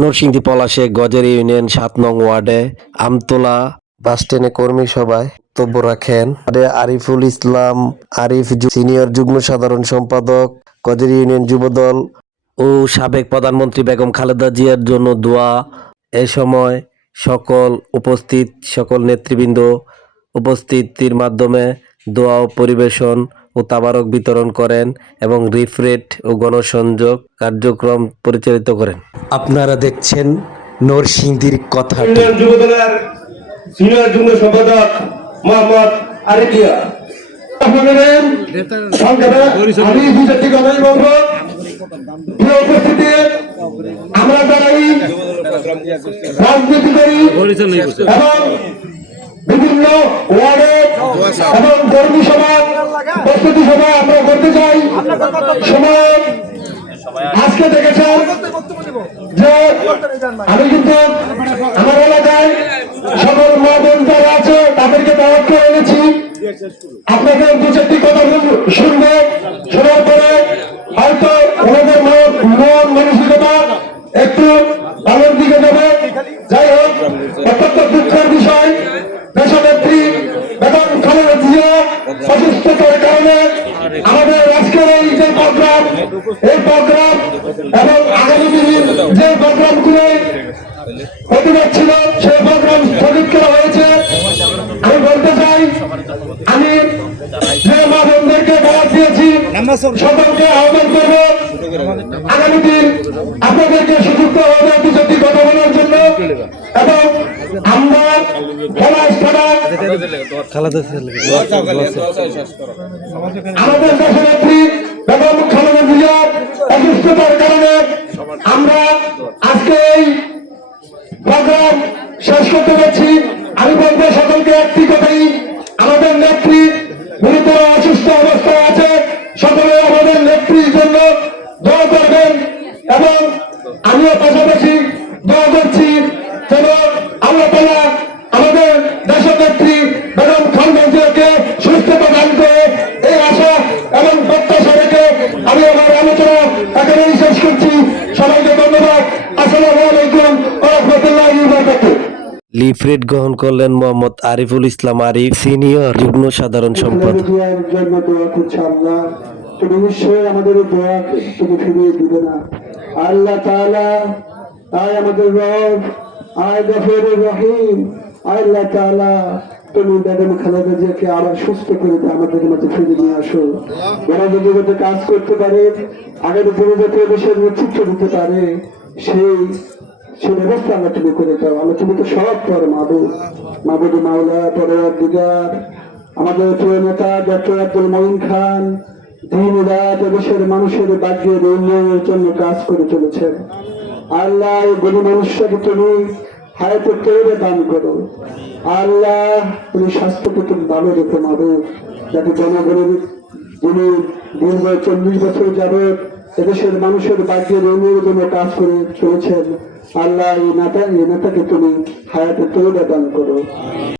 নরসিংদী পলাশে গজের ইউনিয়ন ৭ নং ওয়ার্ডে আমতলা বাসস্ট্যান্ডে কর্মী সভায় বক্তব্য রাখেন আরিফুল ইসলাম আরিফ, সিনিয়র যুগ্ম সাধারণ সম্পাদক, গজের ইউনিয়ন যুবদল ও সাবেক প্রধানমন্ত্রী বেগম খালেদা জিয়ার জন্য দোয়া। এ সময় সকল নেতৃবৃন্দ উপস্থিতির মাধ্যমে দোয়া পরিবেশন ও তাবারক বিতরণ করেন এবং রিফ্রেট ও গণসংযোগ কার্যক্রম পরিচালিত করেন। আপনারা দেখছেন নরসিংদীর কথাটি। ইউনিয়ন যুবদলের সিনিয়র যুগ্ম সম্পাদক মোহাম্মদ আরিফ মিয়া। আমি দুটি কথাই বলবো। উপস্থিতি আমরা যারাই রাজনীতি করি এবং বিভিন্ন ওয়ার্ডে এবং কর্মী সভা প্রস্তুতি সভা আমরা করতে চাই সময় আজকে দেখেছেন যে আমি কিন্তু আমার এলাকায় সকল মা বোন যারা আছে তাদেরকে দাওয়াত করে এনেছি। আপনাকে দু চারটি কথা শুনবে, শোনার পরে হয়তো ওনাদের মন মানসিকতা একটু ভালোর দিকে যাবে। যাই হোক, অত্যন্ত দুঃখের বিষয়, দেশনেত্রী বেগম খালেদা জিয়া অসুস্থতার কারণে আমাদের আজকের এই যে প্রোগ্রাম এবং আগামী দিনের যে প্রোগ্রামগুলো হতে যাচ্ছিল সেই প্রোগ্রাম স্থগিত করা হয়েছে। আমি বলতে চাই, আমি যে মা বোনদেরকে দাওয়াত দিয়েছি সকলকে আহ্বান করব আগামী দিন আপনাদেরকে সুযোগ দেওয়া হবে দু চারটি কথা বলার জন্য। এবং আমরা আমাদের দেশনেত্রী বেগম খালেদা জিয়ার অসুস্থতার কারণে আমরা আজকে এই প্রোগ্রাম শেষ করতে যাচ্ছি। আমি বলবো সকলকে একটি কথাই, আমাদের নেত্রী গুরুতর অসুস্থ অবস্থায় আছে, সকলে আমাদের নেত্রীর জন্য দোয়া করবেন এবং আমিও পাশাপাশি দোয়া করছি যেন আল্লাহ তাআলা আমাদের দেশনেত্রী বেগম খালেদা জিয়াকে সুস্থতা দান করে, এই আশা এবং প্রত্যাশা রেখে আমি আমার আলোচনা এখানেই শেষ করছি। সবাইকে ধন্যবাদ। আসসালামু আলাইকুম ওয়া রাহমাতুল্লাহি ওয়া বারাকাতুহু। লিফলেট গ্রহণ করলেন মোহাম্মদ আরিফুল ইসলাম আরিফ, সিনিয়র যুগ্ম সাধারণ সম্পাদক। জন্য দোয়া করছি, আল্লাহ তুমি নিশ্চয়ই আমাদের দোয়া তুমি ফিরিয়ে দিবে না। আল্লাহ তাআলা আয় আমাদের রব, আয় গফুরুর রহিম, আল্লাহ তাআলা তুমি বেগম খালেদা জিয়াকে আবার সুস্থ করে দিয়ে আমাদের মাঝে ফিরে নিয়ে আসো। ওরা যদি যাতে কাজ করতে পারে, আগামী দিনে যাতে দেশের নেতৃত্ব দিতে পারে, সেই ব্যবস্থা আল্লাহ তুমি করে দাও। আল্লাহ তুমি তো সব পর মাবুদ মাওলা পরওয়ারদিগার। আমাদের প্রিয় নেতা ডক্টর আব্দুল মঈন খান দিন রাত দেশের মানুষের ভাগ্যের উন্নয়নের জন্য কাজ করে চলেছেন। আল্লাহ এই গরিব মানুষটাকে তুমি হায়াতের তৈরি দান করো। আল্লাহ তুমি স্বাস্থ্যকে তুমি ভালো রেখে মাবুদ, যাতে জনগণের যিনি দীর্ঘ 40 বছর যাবৎ এদেশের মানুষের ভাগ্যের উন্নয়নের জন্য কাজ করে চলেছেন। আল্লাহ এই নেতাকে তুমি হায়াতের তৈরি দান করো।